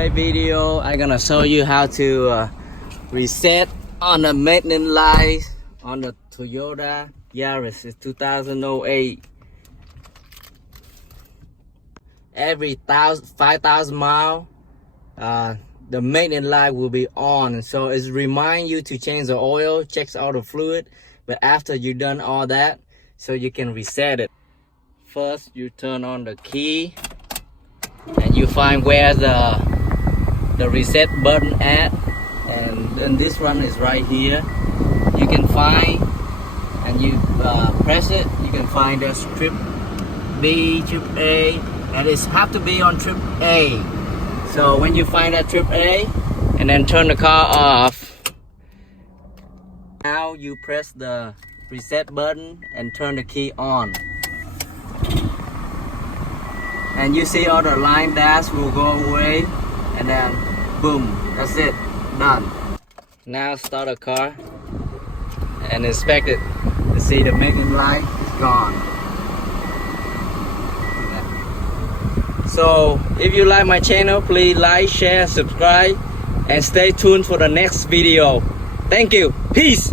today's video I'm gonna show you how to reset on the maintenance light on the Toyota Yaris. It's 2008. Every 5,000 miles the maintenance light will be on, so it's remind you to change the oil, checks all the fluid. But after you done all that, so you can reset it. First you turn on the key and you find where the reset button at, and then this one is right here. You can find, and you press it, you can find the trip B, trip A, and it have to be on trip A. So when you find that trip A and then turn the car off, now you press the reset button and turn the key on, and you see all the line dash will go away, and then boom, that's it, done. Now start the car and inspect it to see the maintenance light is gone. So if you like my channel, please like, share, subscribe, and stay tuned for the next video. Thank you. Peace.